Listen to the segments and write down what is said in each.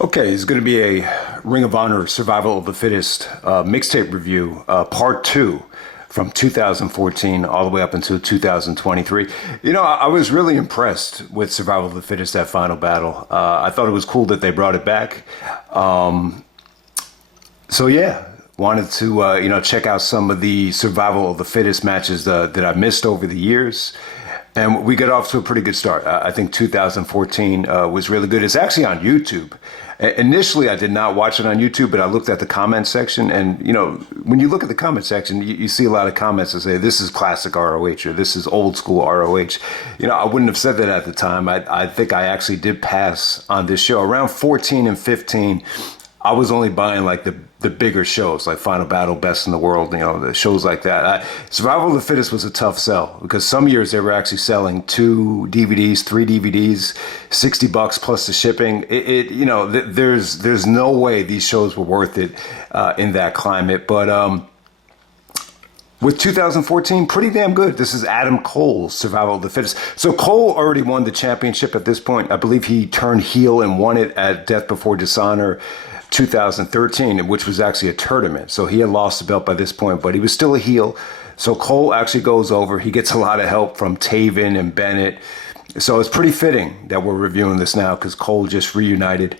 Okay, it's going to be a Ring of Honor Survival of the Fittest mixtape review, part 2 from 2014 all the way up until 2023. You know, I was really impressed with Survival of the Fittest, that final battle. I thought it was cool that they brought it back. So yeah, wanted to, check out some of the Survival of the Fittest matches that I missed over the years. And we got off to a pretty good start. I think 2014 was really good. It's actually on YouTube. Initially, I did not watch it on YouTube, but I looked at the comment section. And, you know, when you look at the comment section, you see a lot of comments that say, this is classic ROH or this is old school ROH. You know, I wouldn't have said that at the time. I think I actually did pass on this show. Around 14 and 15, I was only buying like the bigger shows like Final Battle, Best in the World, you know, the shows like that. Survival of the Fittest was a tough sell because some years they were actually selling 2 DVDs, 3 DVDs, $60 plus the shipping. There's no way these shows were worth it in that climate. But with 2014, pretty damn good. This is Adam Cole's Survival of the Fittest. So Cole already won the championship at this point. I believe he turned heel and won it at Death Before Dishonor 2013, which was actually a tournament. So he had lost the belt by this point, but he was still a heel. So Cole actually goes over. He gets a lot of help from Taven and Bennett. So it's pretty fitting that we're reviewing this now because Cole just reunited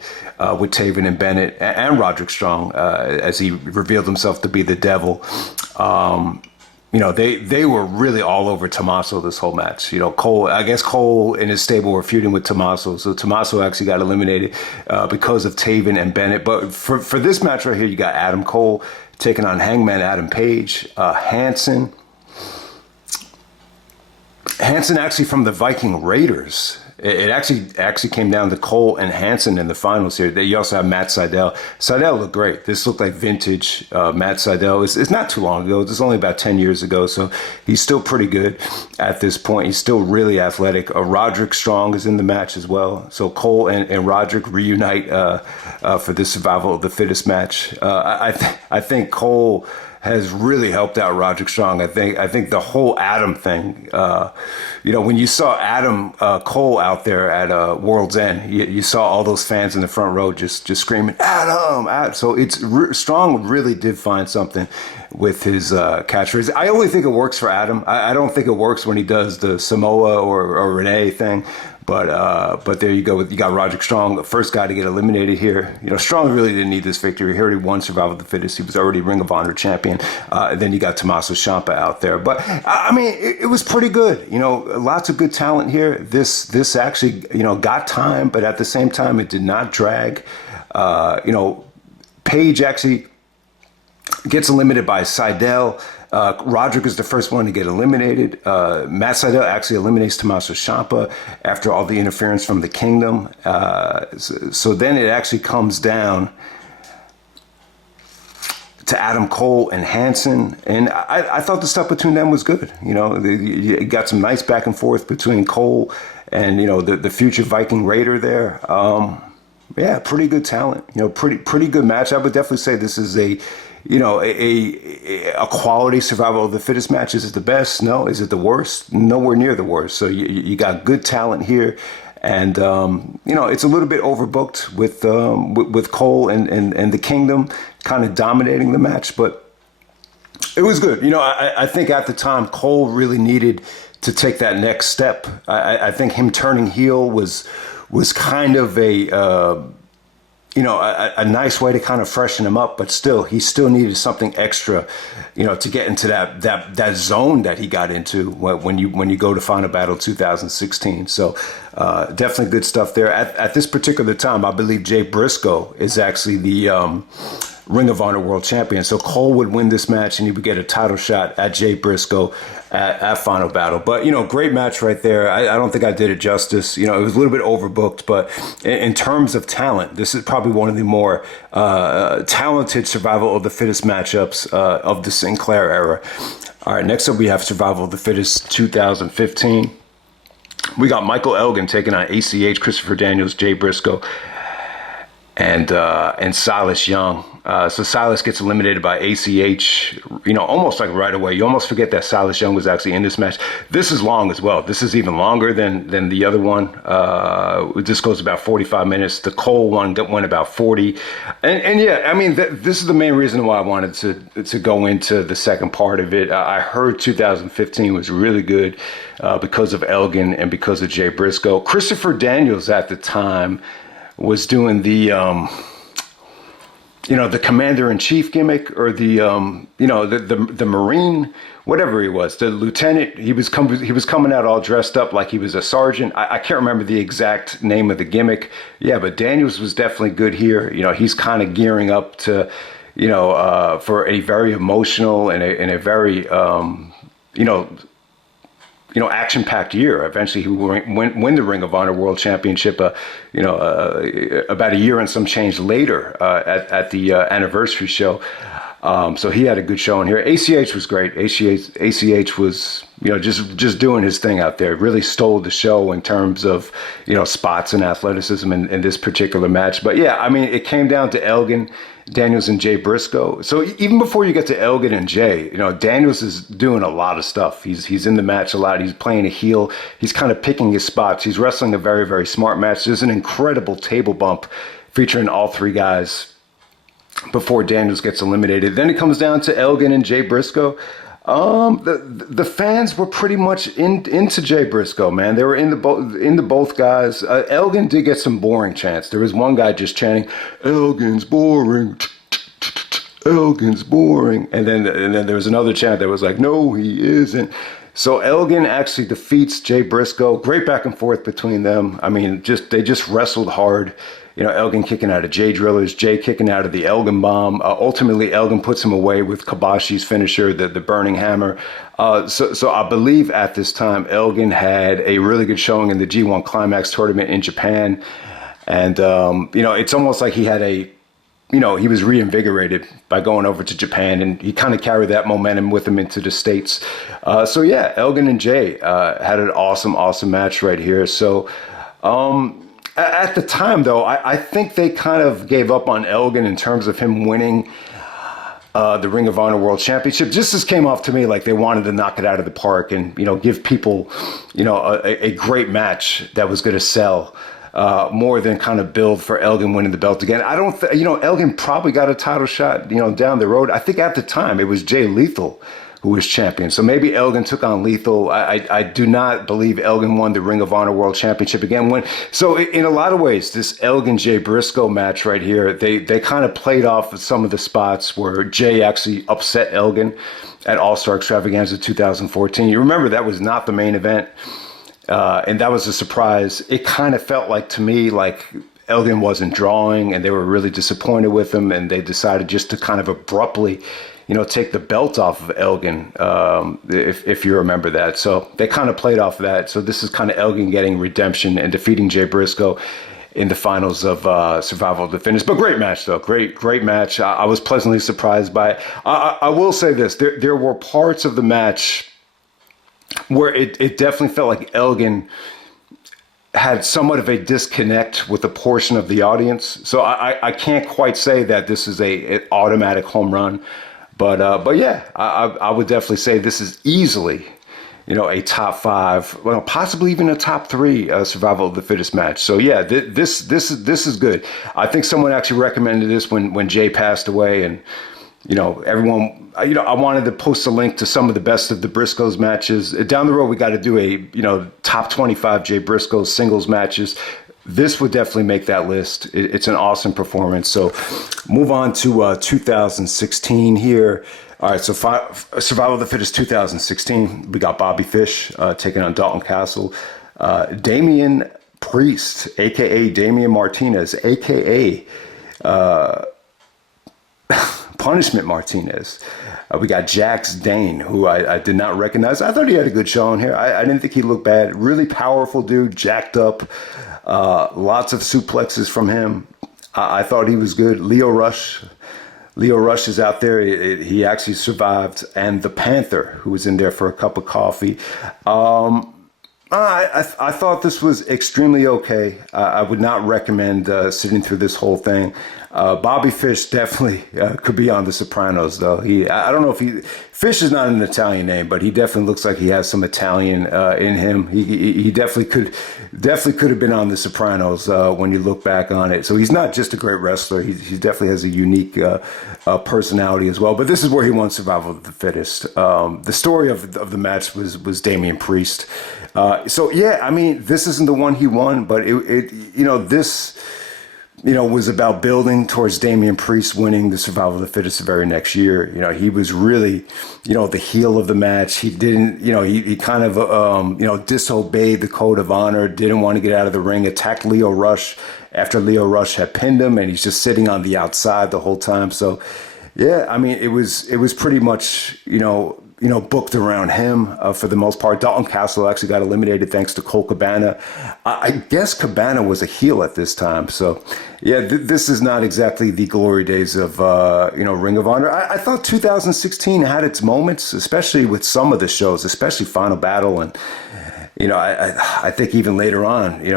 with Taven and Bennett and Roderick Strong as he revealed himself to be the devil. They were really all over Tommaso this whole match. You know, I guess Cole and his stable were feuding with Tommaso. So Tommaso actually got eliminated because of Taven and Bennett. But for this match right here, you got Adam Cole taking on Hangman Adam Page, Hanson. Hanson actually from the Viking Raiders. It actually came down to Cole and Hanson in the finals here. You also have Matt Sydal. Sydal looked great. This looked like vintage Matt Sydal. It's not too long ago. It's only about 10 years ago, so he's still pretty good at this point. He's still really athletic. Roderick Strong is in the match as well. So Cole and Roderick reunite for this Survival of the Fittest match. I think Cole has really helped out Roderick Strong. I think the whole Adam thing, when you saw Adam Cole out there at World's End, you saw all those fans in the front row just screaming, Adam. So Strong really did find something with his catchphrase. I only think it works for Adam. I don't think it works when he does the Samoa or Renee thing. But there you go. You got Roderick Strong, the first guy to get eliminated here. You know, Strong really didn't need this victory. He already won Survival of the Fittest. He was already Ring of Honor champion. And then you got Tommaso Ciampa out there. But I mean, it was pretty good. You know, lots of good talent here. This actually, got time, but at the same time, it did not drag. Page actually gets eliminated by Sydal. Roderick is the first one to get eliminated. Matt Sydal actually eliminates Tommaso Ciampa after all the interference from the Kingdom. So then it actually comes down to Adam Cole and Hanson. And I thought the stuff between them was good. You got some nice back and forth between Cole and, the future Viking Raider there. Yeah, pretty good talent. Pretty good match. I would definitely say this is a quality Survival of the Fittest match. Is it the best? No. Is it the worst? Nowhere near the worst. So you got good talent here. And, it's a little bit overbooked with Cole and the Kingdom kind of dominating the match. But it was good. I think at the time Cole really needed to take that next step. I think him turning heel was kind of a nice way to kind of freshen him up, but he still needed something extra, to get into that zone that he got into when you go to Final Battle 2016. So definitely good stuff there. At this particular time, I believe Jay Briscoe is actually the Ring of Honor World Champion. So Cole would win this match and he would get a title shot at Jay Briscoe at Final Battle. But, great match right there. I don't think I did it justice. It was a little bit overbooked, but in terms of talent, this is probably one of the more talented Survival of the Fittest matchups of the Sinclair era. All right, next up we have Survival of the Fittest 2015. We got Michael Elgin taking on ACH, Christopher Daniels, Jay Briscoe. and Silas Young. So Silas gets eliminated by ACH, almost like right away. You almost forget that Silas Young was actually in this match. This is long as well. This is even longer than the other one. This goes about 45 minutes. The Cole one went about 40. And yeah, I mean, this is the main reason why I wanted to go into the second part of it. I heard 2015 was really good because of Elgin and because of Jay Briscoe. Christopher Daniels at the time was doing the the commander-in-chief gimmick, or the Marine, whatever he was, the lieutenant. He was coming out all dressed up like he was a sergeant. I can't remember the exact name of the gimmick. Yeah, but Daniels was definitely good here. He's kind of gearing up to, for a very emotional and a very, action-packed year. Eventually, he will win the Ring of Honor World Championship. About a year and some change later at the anniversary show. So he had a good showing here. ACH was great. ACH was just doing his thing out there. Really stole the show in terms of spots and athleticism in this particular match. But yeah, I mean, it came down to Elgin, Daniels, and Jay Briscoe. So even before you get to Elgin and Jay, Daniels is doing a lot of stuff. He's in the match a lot. He's playing a heel. He's kind of picking his spots. He's wrestling a very, very smart match. There's an incredible table bump featuring all three guys before Daniels gets eliminated. Then it comes down to Elgin and Jay Briscoe. The fans were pretty much into Jay Briscoe, man. They were into both guys. Elgin did get some boring chants. There was one guy just chanting, "Elgin's boring, Elgin's boring," and then there was another chant that was like, "No, he isn't." So Elgin actually defeats Jay Briscoe. Great back and forth between them. I mean, they just wrestled hard. Elgin kicking out of Jay Drillers, Jay kicking out of the Elgin Bomb. Ultimately, Elgin puts him away with Kibashi's finisher, the Burning Hammer. So I believe at this time, Elgin had a really good showing in the G1 Climax tournament in Japan. And, it's almost like he had he was reinvigorated by going over to Japan, and he kind of carried that momentum with him into the States. So yeah, Elgin and Jay had an awesome match right here. So, at the time, though, I think they kind of gave up on Elgin in terms of him winning the Ring of Honor World Championship. Just as came off to me like they wanted to knock it out of the park and, give people, a great match that was going to sell more than kind of build for Elgin winning the belt again. I don't Elgin probably got a title shot, down the road. I think at the time it was Jay Lethal who was champion. So maybe Elgin took on Lethal. I do not believe Elgin won the Ring of Honor World Championship again. So in a lot of ways, this Elgin-Jay Briscoe match right here, they kind of played off of some of the spots where Jay actually upset Elgin at All-Star Extravaganza 2014. You remember that was not the main event, and that was a surprise. It kind of felt like, to me, like Elgin wasn't drawing, and they were really disappointed with him, and they decided just to kind of abruptly take the belt off of Elgin, if you remember that. So they kind of played off of that. So this is kind of Elgin getting redemption and defeating Jay Briscoe in the finals of Survival of the Fittest. But great match, though. Great match. I was pleasantly surprised by it. I will say this. There were parts of the match where it definitely felt like Elgin had somewhat of a disconnect with a portion of the audience. So I can't quite say that this is an automatic home run. But yeah, I would definitely say this is easily, a top 5, well, possibly even a top 3 Survival of the Fittest match. So yeah, this is good. I think someone actually recommended this when Jay passed away, and everyone, I wanted to post a link to some of the best of the Briscoes matches. Down the road, we got to do a top 25 Jay Briscoe singles matches. This would definitely make that list. It's an awesome performance. So move on to 2016 here. All right, so Survival of the Fittest 2016. We got Bobby Fish taking on Dalton Castle. Damian Priest, a.k.a. Damian Martinez, a.k.a. Punishment Martinez. We got Jax Dane, who I did not recognize. I thought he had a good showing here. I didn't think he looked bad. Really powerful dude, jacked up. Lots of suplexes from him. I thought he was good. Leo Rush is out there. He actually survived. And the Panther, who was in there for a cup of coffee. I thought this was extremely okay. I would not recommend sitting through this whole thing. Bobby Fish definitely could be on The Sopranos, though. I don't know if Fish is not an Italian name, but he definitely looks like he has some Italian in him. He definitely could have been on The Sopranos when you look back on it. So he's not just a great wrestler. He definitely has a unique personality as well. But this is where he won Survival of the Fittest. The story of the match was Damian Priest. So yeah, I mean, this isn't the one he won, but this was about building towards Damian Priest winning the Survival of the Fittest the very next year. He was really, the heel of the match. He didn't, he kind of, disobeyed the code of honor, didn't want to get out of the ring, attacked Lio Rush after Lio Rush had pinned him, and he's just sitting on the outside the whole time. So yeah, I mean, it was pretty much, booked around him for the most part. Dalton Castle actually got eliminated thanks to Colt Cabana. I guess Cabana was a heel at this time. So, yeah, this is not exactly the glory days of, Ring of Honor. I thought 2016 had its moments, especially with some of the shows, especially Final Battle. And, I think even later on, the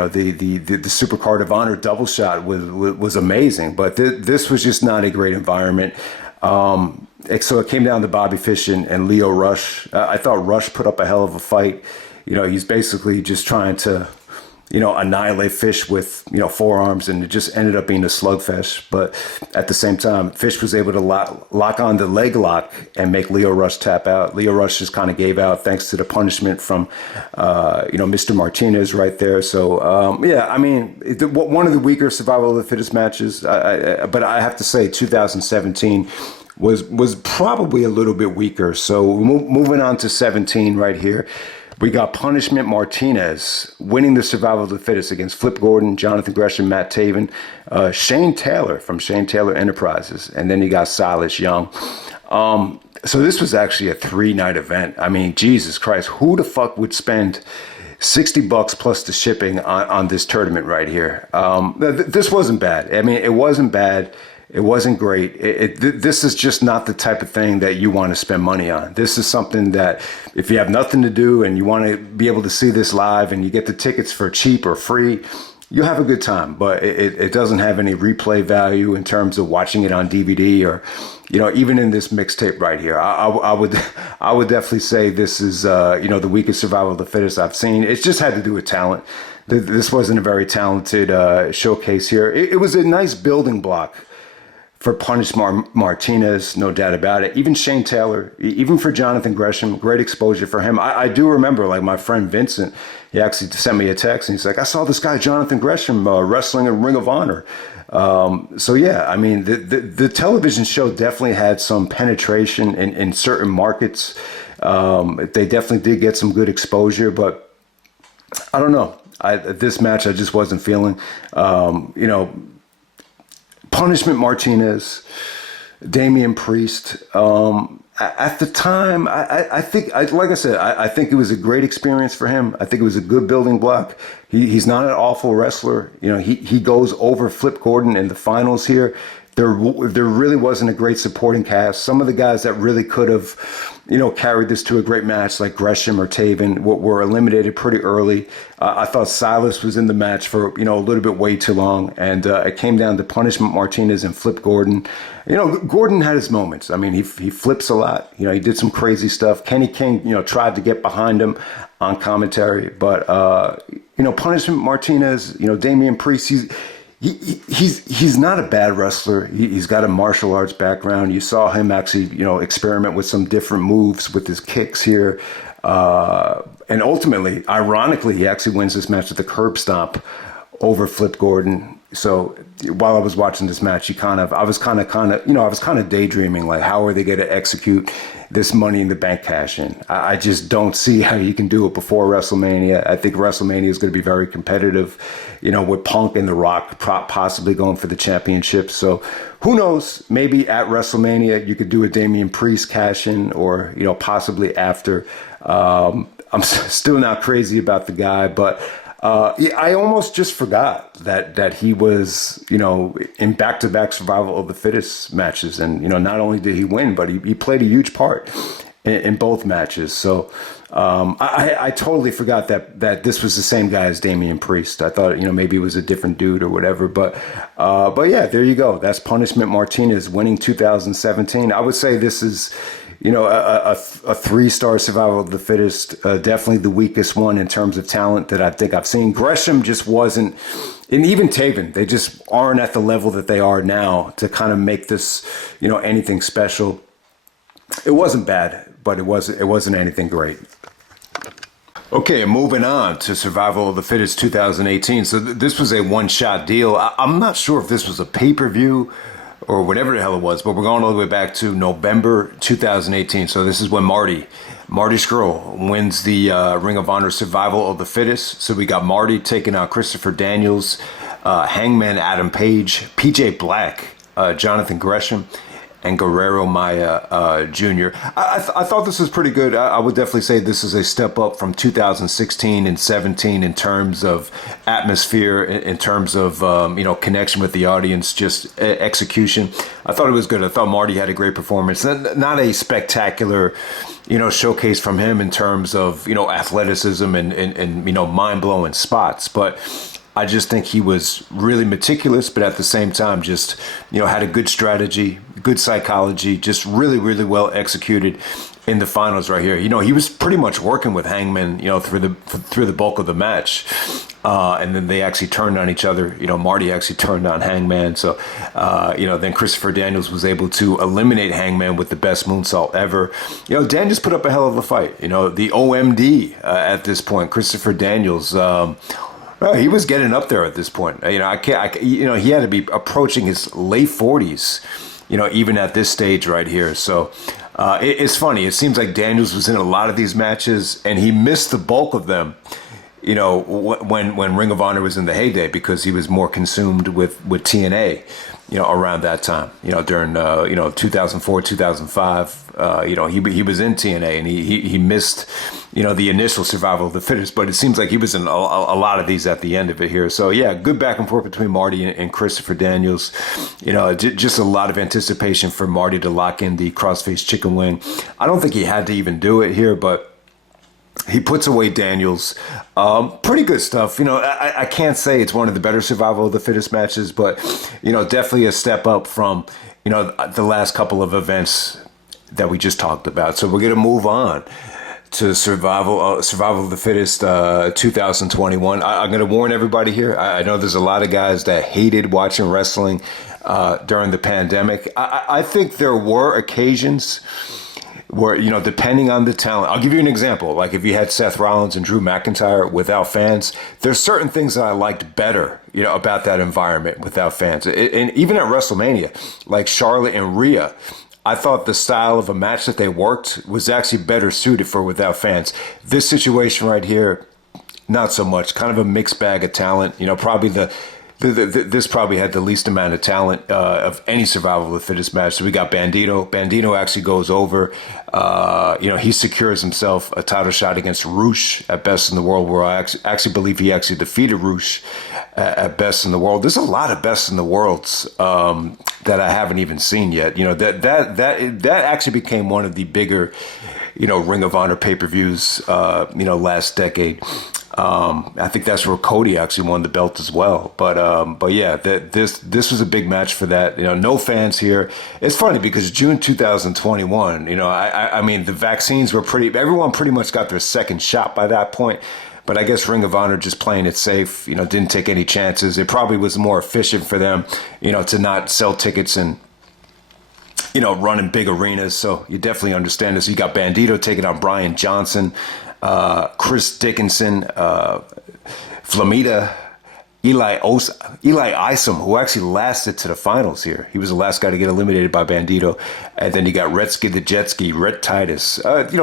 Supercard of Honor double shot was amazing. But this was just not a great environment. So it came down to Bobby Fish and Lio Rush. I thought Rush put up a hell of a fight. He's basically just trying to, annihilate Fish with, forearms, and it just ended up being a slugfest. But at the same time, Fish was able to lock on the leg lock and make Lio Rush tap out. Lio Rush just kind of gave out thanks to the punishment from, Mr. Martinez right there. So, yeah, I mean, one of the weaker Survival of the Fittest matches. But I have to say 2017 was probably a little bit weaker. So moving on to 17 right here, we got Punishment Martinez winning the Survival of the Fittest against Flip Gordon, Jonathan Gresham, Matt Taven, Shane Taylor from Shane Taylor Enterprises, and then you got Silas Young. So this was actually a 3-night event. I mean, Jesus Christ, who the fuck would spend $60 plus the shipping on this tournament right here? This wasn't bad. I mean, it wasn't bad. It wasn't great. This is just not the type of thing that you want to spend money on. This is something that if you have nothing to do and you want to be able to see this live and you get the tickets for cheap or free, you'll have a good time. But it doesn't have any replay value in terms of watching it on DVD or, even in this mixtape right here. I would definitely say this is, the weakest Survival of the Fittest I've seen. It just had to do with talent. This wasn't a very talented showcase here. It was a nice building block for Punishment Martinez, no doubt about it. Even Shane Taylor, even for Jonathan Gresham, great exposure for him. I do remember, like, my friend Vincent, he actually sent me a text, and he's like, I saw this guy, Jonathan Gresham, wrestling in Ring of Honor. So, yeah, I mean, the television show definitely had some penetration in certain markets. They definitely did get some good exposure, but I don't know. This match I just wasn't feeling. Punishment Martinez, Damian Priest. At the time, I think, like I said, I think it was a great experience for him. I think it was a good building block. He's not an awful wrestler. He goes over Flip Gordon in the finals here. There really wasn't a great supporting cast. Some of the guys that really could have, carried this to a great match, like Gresham or Taven, were eliminated pretty early. I thought Silas was in the match for, a little bit way too long. And it came down to Punishment Martinez and Flip Gordon. Gordon had his moments. I mean, he flips a lot. He did some crazy stuff. Kenny King, tried to get behind him on commentary. But, Punishment Martinez, Damian Priest, He's not a bad wrestler. He's got a martial arts background. You saw him actually, experiment with some different moves with his kicks here. And ultimately, ironically, he actually wins this match with the curb stomp over Flip Gordon. So while I was watching this match, I was kind of daydreaming, like, how are they going to execute this Money in the Bank cash in? I just don't see how you can do it before WrestleMania. I think WrestleMania is going to be very competitive, with Punk and The Rock possibly going for the championship. So who knows? Maybe at WrestleMania you could do a Damian Priest cash in, or possibly after. I'm still not crazy about the guy, but. I almost just forgot that he was, in back-to-back Survival of the Fittest matches. And, not only did he win, but he played a huge part in both matches. So I totally forgot that this was the same guy as Damian Priest. I thought, maybe it was a different dude or whatever. But yeah, there you go. That's Punishment Martinez winning 2017. I would say this is, a 3-star survival of the fittest. Definitely the weakest one in terms of talent that I think I've seen. Gresham just wasn't, and even Taven, they just aren't at the level that they are now to kind of make this, anything special. It wasn't bad, but it wasn't anything great. Okay, moving on to Survival of the Fittest 2018. So this was a one-shot deal. I'm not sure if this was a pay-per-view or whatever the hell it was, but we're going all the way back to November 2018. So this is when Marty SCURLL wins the Ring of Honor Survival of the Fittest. So we got Marty taking out Christopher Daniels, Hangman Adam Page, PJ Black, Jonathan Gresham, and Guerrero Maya Jr. I thought this was pretty good. I would definitely say this is a step up from 2016 and 17 in terms of atmosphere, in terms of connection with the audience, just execution. I thought it was good. I thought Marty had a great performance. Not a spectacular, showcase from him in terms of athleticism and mind blowing spots, but I just think he was really meticulous, but at the same time, just, had a good strategy, good psychology, just really, really well executed in the finals right here. He was pretty much working with Hangman, through the bulk of the match. And then they actually turned on each other. Marty actually turned on Hangman. So, then Christopher Daniels was able to eliminate Hangman with the best moonsault ever. Dan just put up a hell of a fight. The OMD at this point, Christopher Daniels, well, he was getting up there at this point. He had to be approaching his late 40s, even at this stage right here. So it's funny. It seems like Daniels was in a lot of these matches, and he missed the bulk of them, when Ring of Honor was in the heyday, because he was more consumed with TNA, around that time, during 2004, 2005, he was in TNA, and he missed, the initial Survival of the Fittest, but it seems like he was in a lot of these at the end of it here. So yeah, good back and forth between Marty and Christopher Daniels. Just a lot of anticipation for Marty to lock in the crossface chicken wing. I don't think he had to even do it here, but he puts away Daniels. Pretty good stuff. I can't say it's one of the better Survival of the Fittest matches, but, definitely a step up from, the last couple of events that we just talked about. So we're going to move on to Survival of the Fittest 2021. I'm going to warn everybody here. I know there's a lot of guys that hated watching wrestling during the pandemic. I think there were occasions where, depending on the talent, I'll give you an example. Like if you had Seth Rollins and Drew McIntyre without fans, there's certain things that I liked better, about that environment without fans. And even at WrestleMania, like Charlotte and Rhea, I thought the style of a match that they worked was actually better suited for without fans. This situation right here, not so much. Kind of a mixed bag of talent. Probably this probably had the least amount of talent of any Survival of the Fittest match. So we got Bandido. Bandido actually goes over. He secures himself a title shot against Roosh at Best in the World, where I actually believe he actually defeated Roosh at Best in the World. There's a lot of Best in the Worlds that I haven't even seen yet. That actually became one of the bigger, Ring of Honor pay-per-views, last decade. I think that's where Cody actually won the belt as well. But yeah, this was a big match for that. No fans here. It's funny because June 2021, I mean, the vaccines were everyone pretty much got their second shot by that point. But I guess Ring of Honor just playing it safe, didn't take any chances. It probably was more efficient for them, to not sell tickets and, run in big arenas. So you definitely understand this. You got Bandido taking on Bryan Johnson, Chris Dickinson, Flamita, Eli Isom, who actually lasted to the finals here. He was the last guy to get eliminated by Bandido. And then you got Retsky the Jetski, Rhett Titus.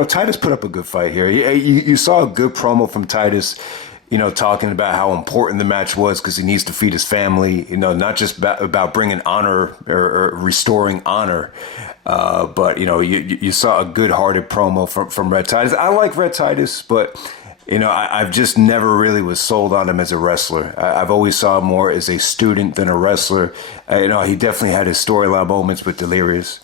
Titus put up a good fight here. You saw a good promo from Titus, talking about how important the match was because he needs to feed his family, not just about bringing honor or restoring honor. But you saw a good-hearted promo from Rhett Titus. I like Rhett Titus, but I've just never really was sold on him as a wrestler. I've always saw him more as a student than a wrestler. He definitely had his storyline moments with Delirious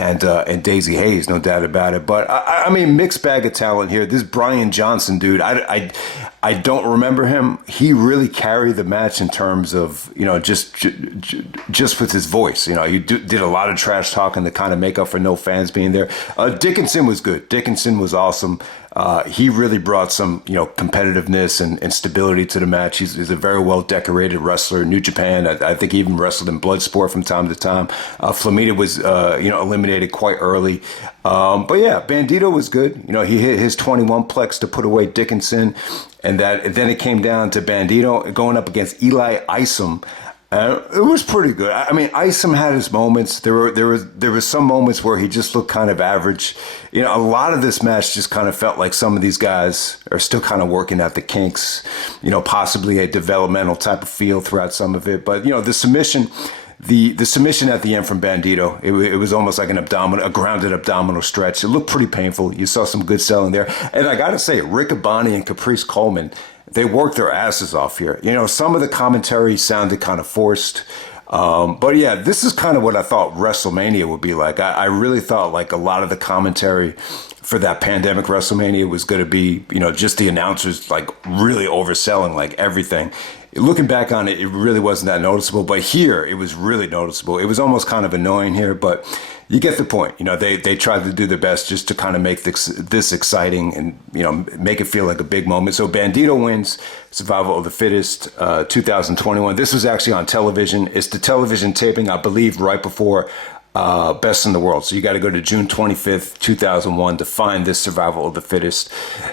and Daisy Hayes, no doubt about it. But I mean, mixed bag of talent here. This Bryan Johnson dude, I don't remember him. He really carried the match in terms of, you know, just with his voice. You know, he did a lot of trash talking to kind of make up for no fans being there. Dickinson was good. Dickinson was awesome. He really brought some, you know, competitiveness and stability to the match. He's a very well decorated wrestler. New Japan, I think he even wrestled in Bloodsport from time to time. Flamita was, you know, eliminated quite early. But yeah, Bandido was good. You know, he hit his 21 plex to put away Dickinson. And then it came down to Bandido going up against Eli Isom. It was pretty good. I mean, Isom had his moments. There were some moments where he just looked kind of average. You know, a lot of this match just kind of felt like some of these guys are still kind of working at the kinks. You know, possibly a developmental type of feel throughout some of it. But you know, the submission. The submission at the end from Bandido, it was almost like a grounded abdominal stretch. It looked pretty painful. You saw some good selling there. And I got to say, Riccaboni and Caprice Coleman, they worked their asses off here. You know, some of the commentary sounded kind of forced. But yeah, this is kind of what I thought WrestleMania would be like. I really thought like a lot of the commentary for that pandemic WrestleMania was going to be, you know, just the announcers like really overselling like everything. Looking back on it, it really wasn't that noticeable. But here, it was really noticeable. It was almost kind of annoying here, but you get the point. You know, they tried to do their best just to kind of make this exciting and, you know, make it feel like a big moment. So Bandido wins Survival of the Fittest 2021. This was actually on television. It's the television taping, I believe, right before Best in the World. So you got to go to June 25th, 2001 to find this Survival of the Fittest.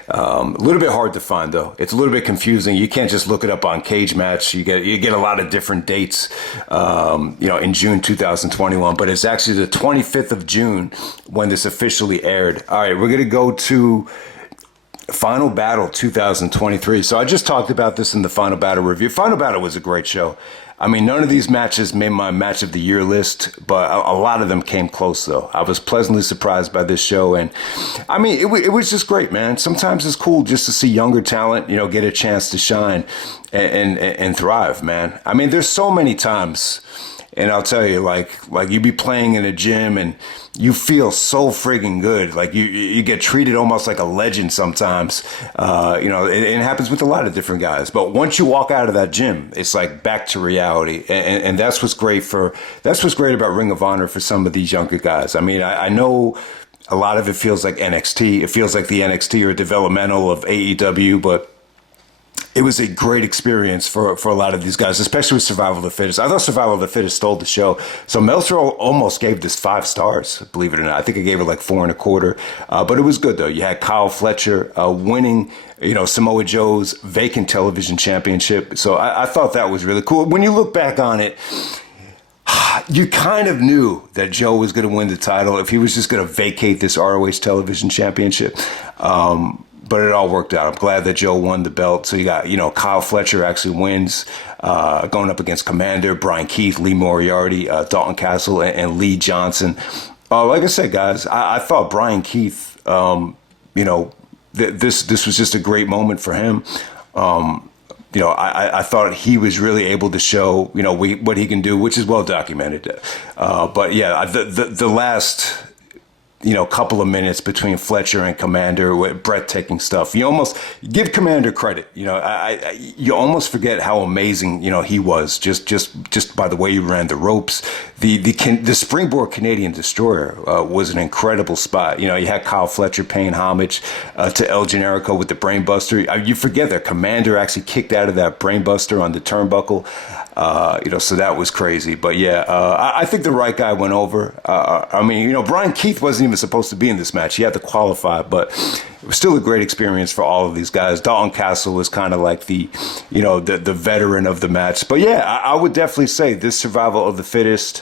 A little bit hard to find, though. It's a little bit confusing. You can't just look it up on Cage Match. You get a lot of different dates, you know, in June 2021. But it's actually the 25th of June when this officially aired. All right, we're going to go to Final Battle 2023. So I just talked about this in the Final Battle review. Final Battle was a great show. I mean, none of these matches made my match of the year list, but a lot of them came close, though. I was pleasantly surprised by this show. And I mean, it was just great, man. Sometimes it's cool just to see younger talent, you know, get a chance to shine and thrive, man. I mean, there's so many times. And I'll tell you, like you be playing in a gym and you feel so friggin' good. Like you get treated almost like a legend sometimes. You know, it happens with a lot of different guys. But once you walk out of that gym, it's like back to reality. And that's what's great about Ring of Honor for some of these younger guys. I mean, I know a lot of it feels like NXT. It feels like the NXT or developmental of AEW, but it was a great experience for a lot of these guys, especially with Survival of the Fittest. I thought Survival of the Fittest stole the show. So Meltzer almost gave this 5 stars, believe it or not. I think I gave it like 4.25. But it was good, though. You had Kyle Fletcher winning, you know, Samoa Joe's vacant television championship. So I thought that was really cool. When you look back on it, you kind of knew that Joe was going to win the title if he was just going to vacate this ROH television championship. But it all worked out. I'm glad that Joe won the belt. So you got, you know, Kyle Fletcher actually wins, going up against Kommander, Brian Keith, Lee Moriarty, Dalton Castle, and Lee Johnson. Like I said, guys, I thought Brian Keith, you know, this was just a great moment for him. You know, I thought he was really able to show, you know, what he can do, which is well documented. But yeah, the last, you know, couple of minutes between Fletcher and Kommander with breathtaking stuff. You almost give Kommander credit. You know, you almost forget how amazing, you know, he was just by the way he ran the ropes. The Springboard Canadian Destroyer was an incredible spot. You know, you had Kyle Fletcher paying homage to El Generico with the Brainbuster. You forget that Kommander actually kicked out of that Brainbuster on the turnbuckle. You know, so that was crazy. But yeah, I think the right guy went over. I mean, you know, Brian Keith wasn't even supposed to be in this match. He had to qualify, but it was still a great experience for all of these guys. Dalton Castle was kind of like the veteran of the match. But yeah, I would definitely say this Survival of the Fittest,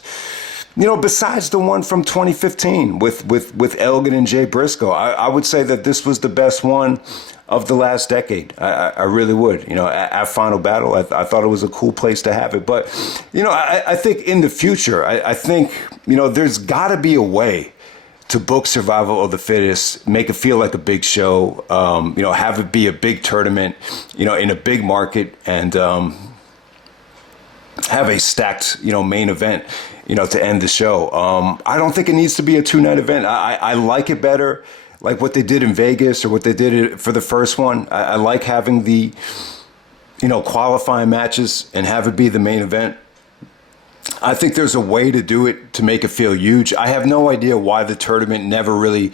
you know, besides the one from 2015 with Elgin and Jay Briscoe, I would say that this was the best one of the last decade. I really would. You know, at Final Battle, I thought it was a cool place to have it. But, you know, I think in the future, I think, you know, there's got to be a way to book Survival of the Fittest, make it feel like a big show, you know, have it be a big tournament, you know, in a big market. And have a stacked, main event, to end the show. I don't think it needs to be a 2-night event. I like it better, like what they did in Vegas or what they did for the first one. I like having the, qualifying matches and have it be the main event. I think there's a way to do it to make it feel huge. I have no idea why the tournament never really,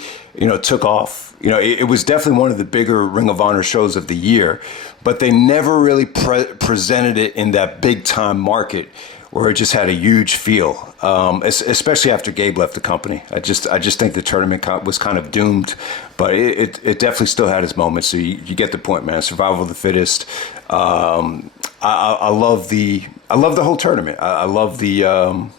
took off. It was definitely one of the bigger Ring of Honor shows of the year, but they never really presented it in that big time market where it just had a huge feel, especially after Gabe left the company. I just think the tournament was kind of doomed, but it definitely still had its moments. So you get the point, man. Survival of the fittest. I love the whole tournament. I love the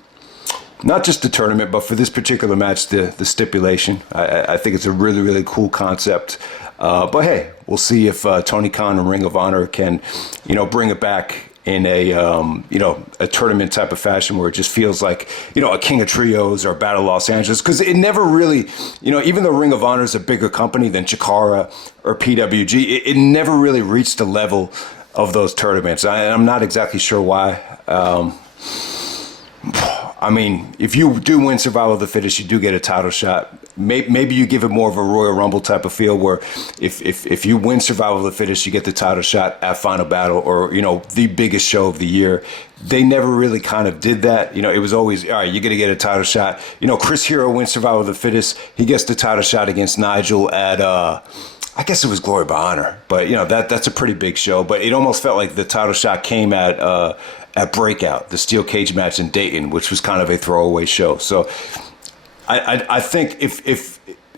not just the tournament, but for this particular match, the stipulation. I think it's a really, really cool concept. But hey, we'll see if Tony Khan and Ring of Honor can, bring it back in a a tournament type of fashion where it just feels like a King of Trios or Battle of Los Angeles, because it never really, even though Ring of Honor is a bigger company than Chikara or PWG, it never really reached the level of those tournaments. I'm not exactly sure why. I mean, if you do win Survival of the Fittest, you do get a title shot. Maybe you give it more of a Royal Rumble type of feel, where if you win Survival of the Fittest, you get the title shot at Final Battle, or the biggest show of the year. They never really kind of did that. It was always, all right, you're gonna get a title shot. Chris Hero wins Survival of the Fittest. He gets the title shot against Nigel at I guess it was Glory by Honor, but that's a pretty big show. But it almost felt like the title shot came at Breakout, the steel cage match in Dayton, which was kind of a throwaway show. So I think if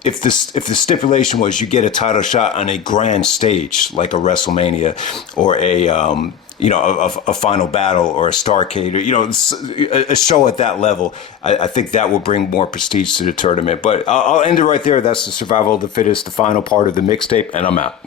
the stipulation was you get a title shot on a grand stage like a WrestleMania or a Final Battle or a Starrcade, or a show at that level, I think that will bring more prestige to the tournament. But I'll end it right there. That's the Survival of the Fittest, the final part of the mixtape, and I'm out.